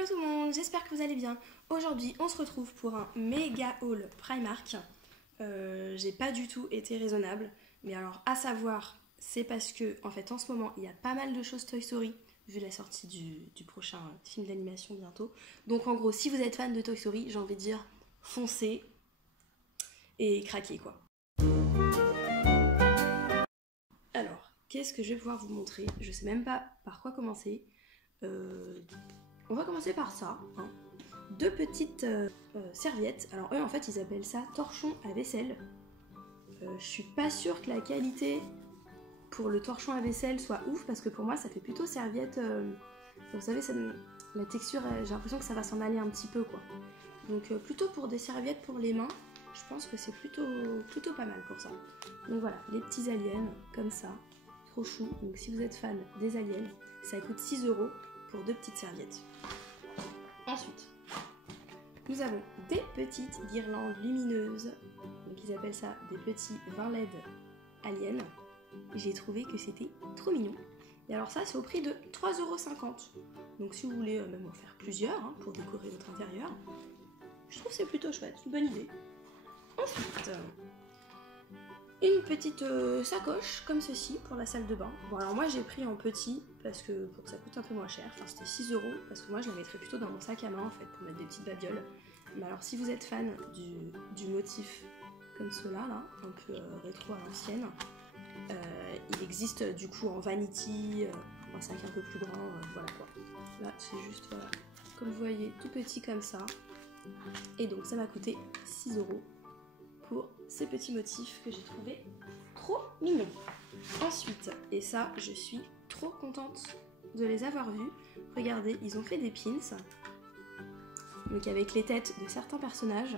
Hello tout le monde, j'espère que vous allez bien. Aujourd'hui on se retrouve pour un méga haul Primark. J'ai pas du tout été raisonnable, mais alors à savoir, c'est parce que en fait en ce moment il y a pas mal de choses Toy Story, vu la sortie du prochain film d'animation bientôt. Donc en gros, si vous êtes fan de Toy Story, j'ai envie de dire foncez et craquez quoi. Alors, qu'est-ce que je vais pouvoir vous montrer? Je sais même pas par quoi commencer. On va commencer par ça, hein. Deux petites serviettes. Alors eux en fait ils appellent ça torchon à vaisselle. Je suis pas sûre que la qualité pour le torchon à vaisselle soit ouf, parce que pour moi ça fait plutôt serviette. Vous savez, la texture, j'ai l'impression que ça va s'en aller un petit peu quoi. Donc plutôt pour des serviettes pour les mains, je pense que c'est plutôt pas mal pour ça. Donc voilà, les petits aliens comme ça, trop chou. Donc si vous êtes fan des aliens, ça coûte 6 € pour deux petites serviettes. Ensuite, nous avons des petites guirlandes lumineuses. Donc ils appellent ça des petits vins LED aliens. J'ai trouvé que c'était trop mignon. Et alors ça, c'est au prix de 3,50 €. Donc si vous voulez même en faire plusieurs hein, pour décorer votre intérieur, je trouve que c'est plutôt chouette, une bonne idée. Ensuite, une petite sacoche comme ceci pour la salle de bain. Bon alors moi j'ai pris en petit parce que pour que ça coûte un peu moins cher, enfin c'était 6 € parce que moi je la mettrais plutôt dans mon sac à main en fait pour mettre des petites babioles. Mais alors si vous êtes fan du motif comme cela là, un peu rétro à l'ancienne, il existe du coup en vanity, un sac un peu plus grand, voilà quoi. Là c'est juste voilà, comme vous voyez tout petit comme ça. Et donc ça m'a coûté 6 € pour ces petits motifs que j'ai trouvé trop mignons. Ensuite, et ça je suis trop contente de les avoir vus, regardez, ils ont fait des pins donc avec les têtes de certains personnages.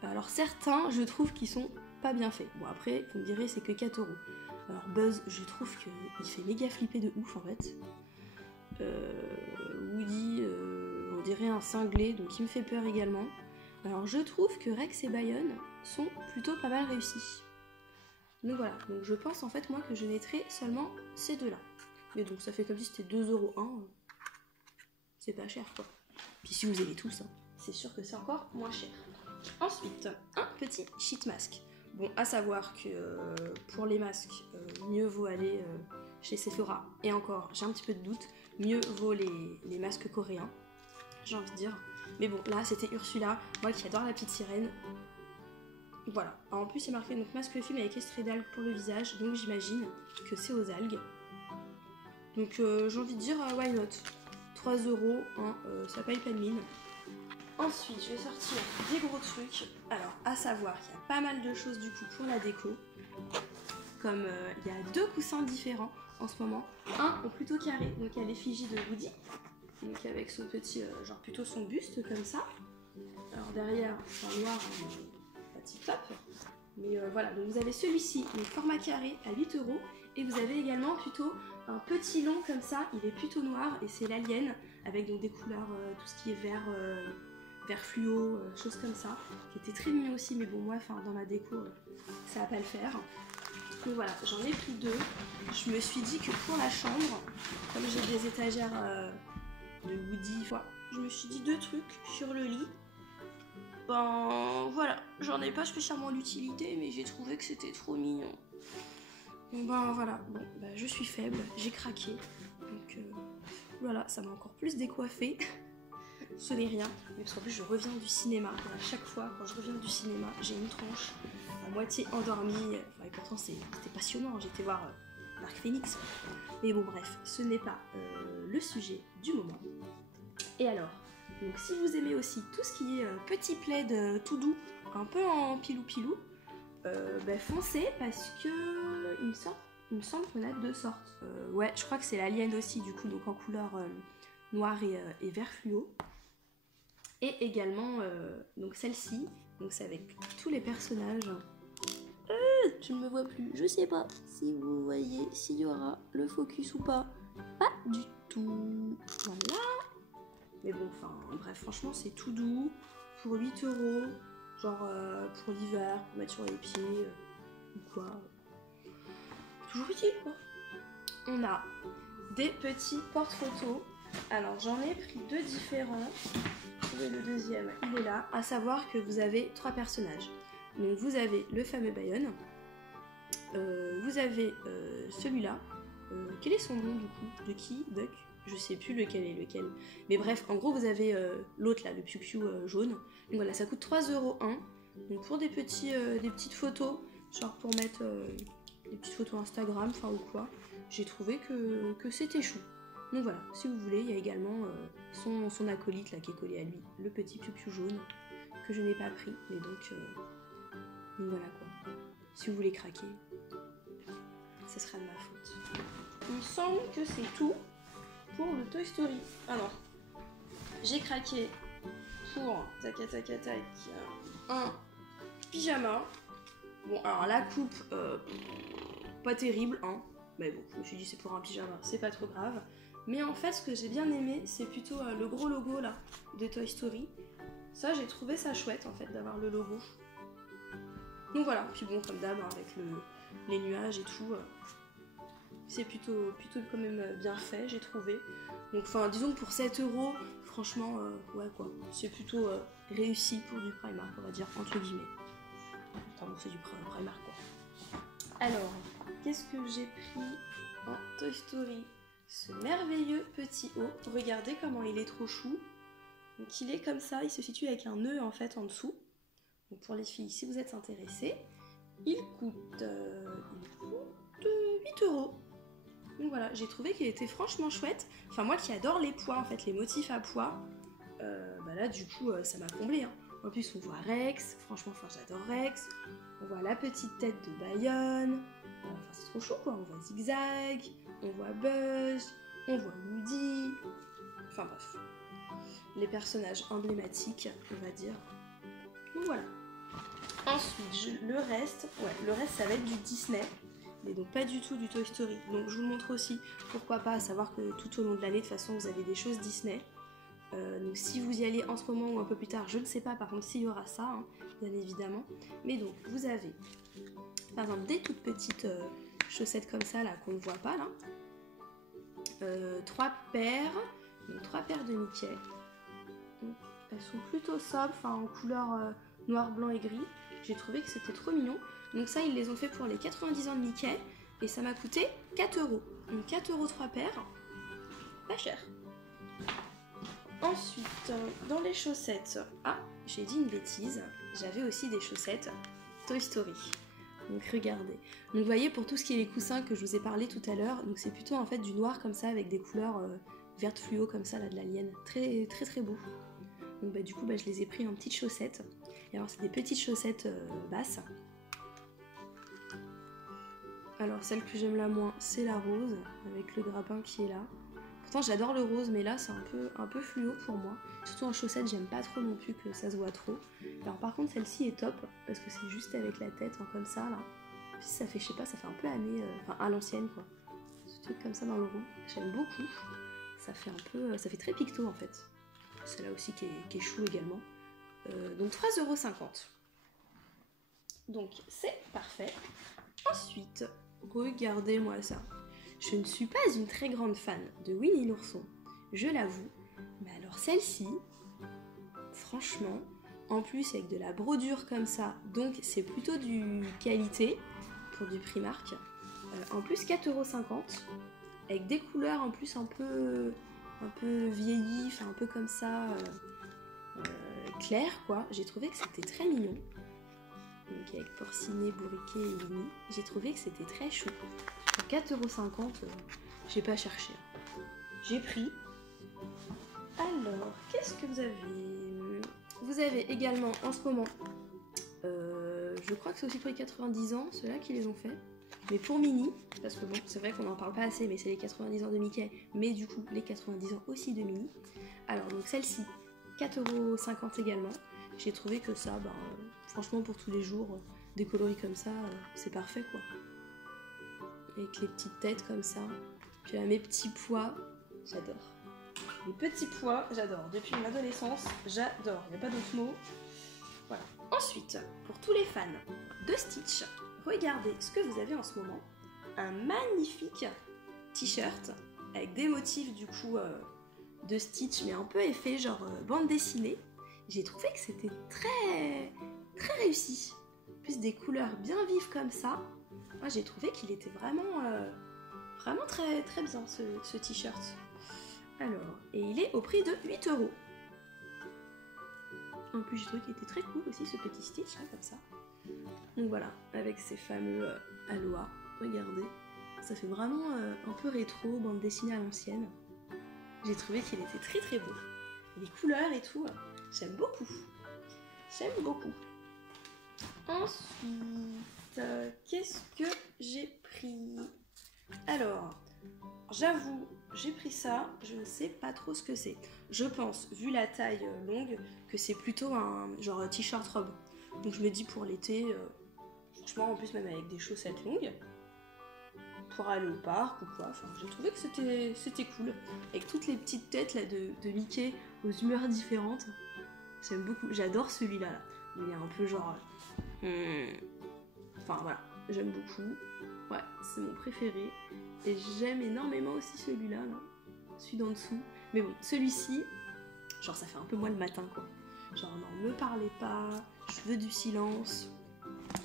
Alors certains je trouve qu'ils sont pas bien faits, bon après vous me direz c'est que 4 €. Alors Buzz, je trouve qu'il fait méga flipper de ouf en fait. Woody, on dirait un cinglé, donc il me fait peur également. Alors je trouve que Rex et Bayonne sont plutôt pas mal réussis. Donc voilà, donc je pense en fait moi que je mettrai seulement ces deux là. Mais donc ça fait comme si c'était 2 € un, c'est pas cher quoi. Puis si vous aimez tous, hein, c'est sûr que c'est encore moins cher. Ensuite, un petit sheet mask. Bon, à savoir que pour les masques, mieux vaut aller chez Sephora. Et encore, j'ai un petit peu de doute, mieux vaut les masques coréens, j'ai envie de dire. Mais bon, là c'était Ursula, moi qui adore la petite sirène. Voilà. Alors, en plus, c'est marqué donc masque film avec extrait d'algues pour le visage, donc j'imagine que c'est aux algues. Donc j'ai envie de dire why not. 3 €, hein, ça paye pas de mine. Ensuite, je vais sortir des gros trucs. Alors, à savoir qu'il y a pas mal de choses du coup pour la déco. Comme il y a deux coussins différents en ce moment. Un est plutôt carré, donc il y a l'effigie de Woody. Donc avec son petit, genre plutôt son buste comme ça. Alors derrière, c'est un noir, pas tip top. Mais voilà, donc vous avez celui-ci, le format carré à 8 €. Et vous avez également plutôt un petit long comme ça, il est plutôt noir et c'est l'alien avec donc des couleurs, tout ce qui est vert, vert fluo, choses comme ça, qui était très mignon aussi, mais bon moi dans ma déco ça va pas le faire. Donc voilà, j'en ai pris deux. Je me suis dit que pour la chambre, comme j'ai des étagères de Woody, je me suis dit deux trucs sur le lit. Ben voilà, j'en ai pas spécialement l'utilité, mais j'ai trouvé que c'était trop mignon. Donc ben voilà, bon, ben, je suis faible, j'ai craqué. Donc voilà, ça m'a encore plus décoiffé. Ce n'est rien, mais parce qu'en plus je reviens du cinéma. Et à chaque fois, quand je reviens du cinéma, j'ai une tronche à moitié endormie. Enfin, et pourtant c'était passionnant, j'étais voir Dark Phoenix. Mais bon bref, ce n'est pas le sujet du moment. Et alors, donc si vous aimez aussi tout ce qui est petit plaid tout doux, un peu en pilou-pilou, bah foncez parce que il me semble qu'on a deux sortes. Ouais, je crois que c'est l'alien aussi du coup, donc en couleur noir et vert fluo. Et également donc celle-ci, donc c'est avec tous les personnages. Je ne me vois plus, je sais pas si vous voyez s'il y aura le focus ou pas. Pas du tout. Voilà. Mais bon, enfin bref, franchement c'est tout doux pour 8 €. Genre pour l'hiver, pour mettre sur les pieds ou quoi. Toujours utile quoi. On a des petits porte-photos Alors j'en ai pris 2 différents. Et le deuxième, il est là. À savoir que vous avez 3 personnages. Donc vous avez le fameux Bayonne. Vous avez celui-là. Quel est son nom du coup? De qui? Buck? Je sais plus lequel est lequel. Mais bref, en gros vous avez l'autre là, le Piu Piu jaune. Donc voilà, ça coûte 3,1 €. Donc pour des petites photos, genre pour mettre des petites photos Instagram, enfin ou quoi, j'ai trouvé que c'était chou. Donc voilà, si vous voulez, il y a également son acolyte là qui est collé à lui, le petit Piu Piu jaune, que je n'ai pas pris, mais donc voilà quoi. Si vous voulez craquer, ce sera de ma faute. Il me semble que c'est tout pour le Toy Story. Alors, j'ai craqué pour un pyjama. Bon, alors la coupe, pas terrible, hein. Mais bon, je me suis dit c'est pour un pyjama, c'est pas trop grave. Mais en fait, ce que j'ai bien aimé, c'est plutôt le gros logo là de Toy Story. Ça, j'ai trouvé ça chouette en fait d'avoir le logo. Donc voilà, puis bon, comme d'hab, avec les nuages et tout, c'est plutôt quand même bien fait, j'ai trouvé. Donc enfin, disons que pour 7 €, franchement, ouais quoi, c'est plutôt réussi pour du Primark, on va dire, entre guillemets. Enfin bon, c'est du Primark quoi. Alors, qu'est-ce que j'ai pris en Toy Story? Ce merveilleux petit haut, regardez comment il est trop chou. Donc il est comme ça, il se situe avec un nœud en fait en dessous. Donc pour les filles, si vous êtes intéressées, il coûte 8 €. Donc voilà, j'ai trouvé qu'il était franchement chouette. Enfin moi qui adore les pois en fait, les motifs à pois, bah là du coup ça m'a comblé. Hein. En plus on voit Rex, franchement j'adore Rex. On voit la petite tête de Bayonne. Enfin c'est trop chaud quoi, on voit Zigzag, on voit Buzz, on voit Woody. Enfin bref, les personnages emblématiques on va dire. Donc voilà. Ensuite le reste ça va être du Disney. Mais donc pas du tout du Toy Story. Donc je vous le montre aussi, pourquoi pas, à savoir que tout au long de l'année, de toute façon, vous avez des choses Disney. Donc si vous y allez en ce moment ou un peu plus tard, je ne sais pas par contre s'il y aura ça, hein, bien évidemment. Mais donc vous avez, par exemple, des toutes petites chaussettes comme ça, là, qu'on ne voit pas, là. 3 paires, donc 3 paires de Mickey. Donc, elles sont plutôt sobres, enfin en couleur noir, blanc et gris. J'ai trouvé que c'était trop mignon. Donc ça, ils les ont fait pour les 90 ans de Mickey. Et ça m'a coûté 4 €. Donc 4 € 3 paires. Pas cher. Ensuite, dans les chaussettes... Ah, j'ai dit une bêtise. J'avais aussi des chaussettes Toy Story. Donc regardez. Donc vous voyez, pour tout ce qui est les coussins que je vous ai parlé tout à l'heure, donc c'est plutôt en fait du noir comme ça, avec des couleurs vertes fluo comme ça, là, de l'alien. Très très très beau. Donc bah, du coup, bah, je les ai pris en petites chaussettes. Et alors c'est des petites chaussettes basses. Alors celle que j'aime la moins, c'est la rose, avec le grappin qui est là. Pourtant j'adore le rose, mais là c'est un peu fluo pour moi. Surtout en chaussettes, j'aime pas trop non plus que ça se voit trop. Alors par contre celle-ci est top, parce que c'est juste avec la tête, hein, comme ça là. Puis ça fait, je sais pas, ça fait un peu année, enfin à l'ancienne quoi. Ce truc comme ça dans le rond, j'aime beaucoup. Ça fait un peu, ça fait très picto en fait. Celle-là aussi qui est chou également. Donc 3,50 €. Donc c'est parfait. Ensuite, regardez-moi ça. Je ne suis pas une très grande fan de Winnie l'ourson, je l'avoue. Mais alors celle-ci, franchement, en plus avec de la brodure comme ça, donc c'est plutôt du qualité pour du Primark. En plus 4,50 €, avec des couleurs en plus un peu vieillies, enfin un peu comme ça, clair quoi. J'ai trouvé que c'était très mignon. Donc avec Porcinet, Bourriquet et Winnie, j'ai trouvé que c'était très chou. Pour 4,50 €, j'ai pas cherché. J'ai pris. Alors, qu'est-ce que vous avez? Vous avez également en ce moment, je crois que c'est aussi pour les 90 ans, ceux-là qui les ont fait. Mais pour Minnie, parce que bon, c'est vrai qu'on n'en parle pas assez, mais c'est les 90 ans de Mickey, mais du coup les 90 ans aussi de Minnie. Alors donc celle-ci, 4,50 € également. J'ai trouvé que ça, bah, franchement pour tous les jours, des coloris comme ça, c'est parfait quoi. Avec les petites têtes comme ça. Puis là, mes petits pois, j'adore. Les petits pois, j'adore. Depuis mon adolescence, j'adore. Il n'y a pas d'autre mot. Voilà. Ensuite, pour tous les fans de Stitch, regardez ce que vous avez en ce moment. Un magnifique t-shirt avec des motifs du coup de Stitch, mais un peu effet genre bande dessinée. J'ai trouvé que c'était très réussi. En plus des couleurs bien vives comme ça. Moi j'ai trouvé qu'il était vraiment très bien ce t-shirt. Alors, et il est au prix de 8 €. En plus j'ai trouvé qu'il était très cool aussi ce petit Stitch là comme ça. Donc voilà, avec ces fameux Aloha, regardez. Ça fait vraiment un peu rétro, bande dessinée à l'ancienne. J'ai trouvé qu'il était très beau. Les couleurs et tout, j'aime beaucoup. J'aime beaucoup. Ensuite, qu'est-ce que j'ai pris? Alors, j'avoue, j'ai pris ça, je ne sais pas trop ce que c'est. Je pense, vu la taille longue, que c'est plutôt un genre t-shirt robe. Donc je me dis pour l'été, franchement en plus même avec des chaussettes longues, pour aller au parc ou quoi, enfin j'ai trouvé que c'était cool. Avec toutes les petites têtes là de Mickey aux humeurs différentes. J'aime beaucoup, j'adore celui-là là. Il est un peu genre... Enfin voilà, j'aime beaucoup. Ouais, c'est mon préféré. Et j'aime énormément aussi celui-là, là. Celui d'en dessous. Mais bon, celui-ci, genre ça fait un peu moi le matin quoi. Genre non, me parlez pas, je veux du silence.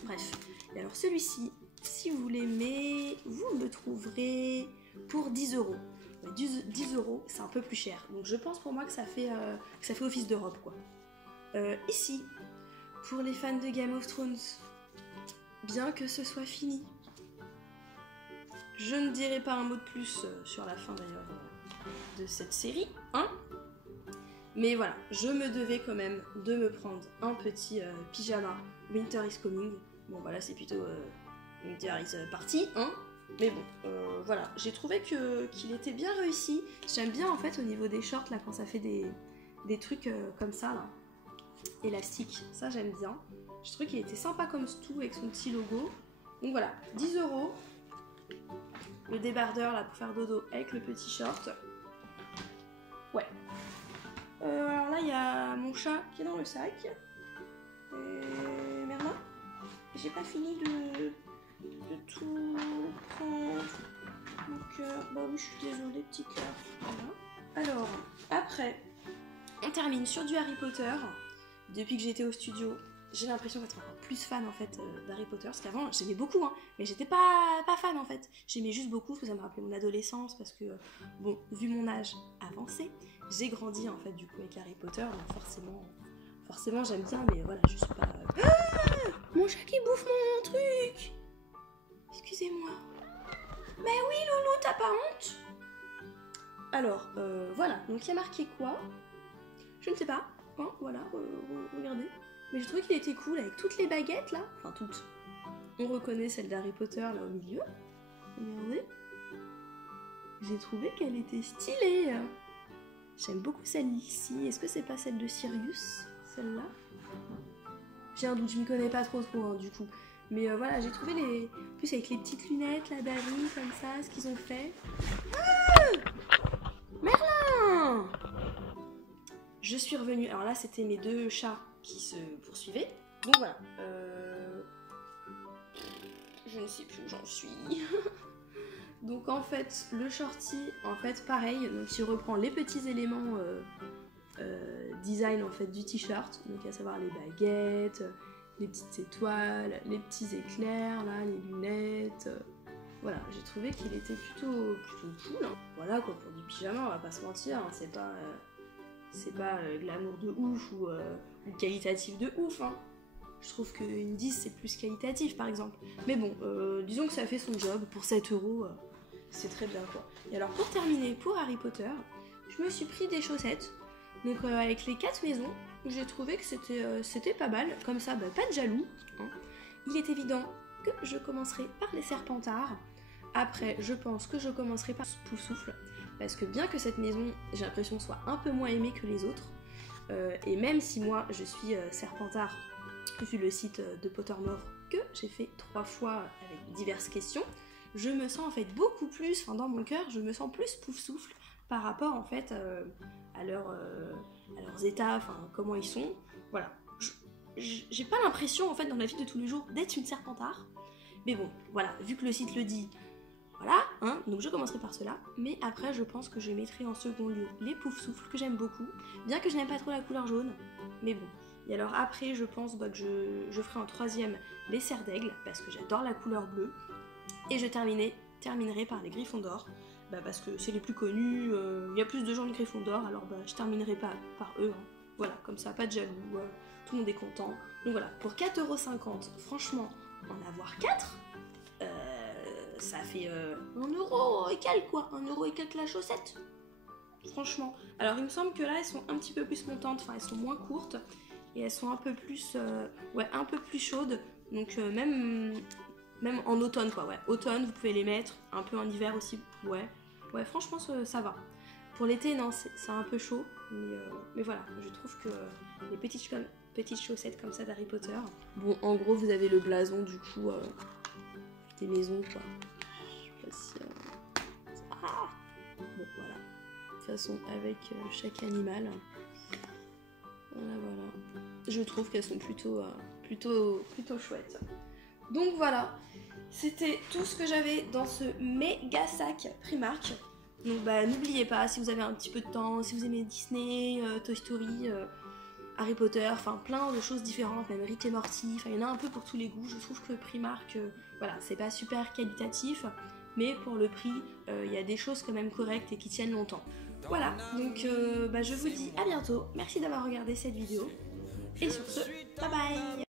Bref. Et alors celui-ci, si vous l'aimez, vous le trouverez pour 10 €. Ouais, 10 €, c'est un peu plus cher. Donc je pense pour moi que ça fait office de robe quoi. Ici, pour les fans de Game of Thrones, bien que ce soit fini, je ne dirai pas un mot de plus sur la fin d'ailleurs de cette série, hein. Mais voilà, je me devais quand même de me prendre un petit pyjama Winter is Coming. Bon voilà, c'est plutôt Winter is Party, hein. Mais bon, voilà, j'ai trouvé qu'il était bien réussi. J'aime bien en fait au niveau des shorts là quand ça fait des trucs comme ça là, élastiques, ça j'aime bien. Je trouvais qu'il était sympa comme tout avec son petit logo. Donc voilà, 10 €. Le débardeur là pour faire dodo avec le petit short. Ouais. Alors là il y a mon chat qui est dans le sac. Et Merlin. J'ai pas fini de tout prendre. Mon cœur. Bah oui, je suis désolée, petit cœur. Voilà. Alors, après, on termine sur du Harry Potter. Depuis que j'étais au studio, j'ai l'impression d'être encore plus fan en fait d'Harry Potter. Parce qu'avant, j'aimais beaucoup, hein, mais j'étais pas fan en fait. J'aimais juste beaucoup parce que ça me rappelait mon adolescence. Parce que, bon, vu mon âge avancé, j'ai grandi en fait du coup avec Harry Potter. Donc forcément j'aime bien, mais voilà, je suis pas... Ah, mon chat qui bouffe mon truc. Excusez-moi. Mais oui, Loulou, t'as pas honte? Alors, voilà. Donc, il y a marqué quoi? Je ne sais pas. Hein, voilà, regardez. Mais je trouvais qu'il était cool avec toutes les baguettes, là. Enfin, toutes. On reconnaît celle d'Harry Potter, là, au milieu. Regardez. J'ai trouvé qu'elle était stylée. J'aime beaucoup celle-ci. Est-ce que c'est pas celle de Sirius? Celle-là? J'ai un doute, je m'y connais pas trop, hein, du coup. Mais voilà, j'ai trouvé les... En plus avec les petites lunettes, la Barry, comme ça, ce qu'ils ont fait. Ah, Merlin! Je suis revenue... Alors là, c'était mes deux chats qui se poursuivaient. Donc voilà. Je ne sais plus où j'en suis. Donc en fait, le shorty, en fait, pareil. Donc il reprend les petits éléments design, en fait, du t-shirt. Donc à savoir les baguettes... les petites étoiles, les petits éclairs, là, les lunettes. Voilà, j'ai trouvé qu'il était plutôt cool. Hein. Voilà quoi, pour du pyjama, on va pas se mentir, hein, c'est pas glamour de ouf ou qualitatif de ouf. Hein. Je trouve qu'une 10 c'est plus qualitatif par exemple. Mais bon, disons que ça fait son job, pour 7 €, c'est très bien quoi. Et alors pour terminer, pour Harry Potter, je me suis pris des chaussettes. Donc avec les 4 maisons, j'ai trouvé que c'était pas mal. Comme ça, bah, pas de jaloux. Hein. Il est évident que je commencerai par les Serpentards. Après, je pense que je commencerai par Poufsouffle. Parce que bien que cette maison, j'ai l'impression, soit un peu moins aimée que les autres, et même si moi, je suis Serpentard, vu le site de Pottermore que j'ai fait 3 fois avec diverses questions, je me sens en fait beaucoup plus, enfin dans mon cœur, je me sens plus Poufsouffle par rapport en fait à leurs états, enfin comment ils sont. Voilà. J'ai pas l'impression en fait dans la vie de tous les jours d'être une Serpentard. Mais bon, voilà, vu que le site le dit, voilà, hein, donc je commencerai par cela. Mais après, je pense que je mettrai en second lieu les Pouf Souffle, que j'aime beaucoup. Bien que je n'aime pas trop la couleur jaune, mais bon. Et alors après, je pense que je ferai en troisième les Serres d'Aigle, parce que j'adore la couleur bleue. Et je terminerai par les Gryffondor, parce que c'est les plus connus, il y a plus de gens de Gryffondor, alors je terminerai pas par eux. Hein. Voilà, comme ça, pas de jaloux, tout le monde est content. Donc voilà, pour 4,50 €, franchement, en avoir 4, ça fait 1 € et quelques quoi, 1 € et quelques la chaussette. Franchement. Alors il me semble que là, elles sont un petit peu plus montantes, enfin elles sont moins courtes, et elles sont un peu plus, un peu plus chaudes, donc même en automne quoi, ouais. Automne, vous pouvez les mettre, un peu en hiver aussi, ouais, franchement ça va. Pour l'été, non, c'est un peu chaud, mais voilà, je trouve que les petites chaussettes comme ça d'Harry Potter. Bon, en gros, vous avez le blason du coup des maisons quoi. Je sais pas si, bon, voilà. De toute façon, avec chaque animal. Voilà. Je trouve qu'elles sont plutôt chouettes. Donc voilà, c'était tout ce que j'avais dans ce méga sac Primark. Donc n'oubliez pas, si vous avez un petit peu de temps, si vous aimez Disney, Toy Story, Harry Potter, enfin plein de choses différentes, même Rick et Morty, enfin il y en a un peu pour tous les goûts. Je trouve que Primark, voilà, c'est pas super qualitatif, mais pour le prix, il y a des choses quand même correctes et qui tiennent longtemps. Voilà, donc je vous dis à bientôt, merci d'avoir regardé cette vidéo, et sur ce, bye bye.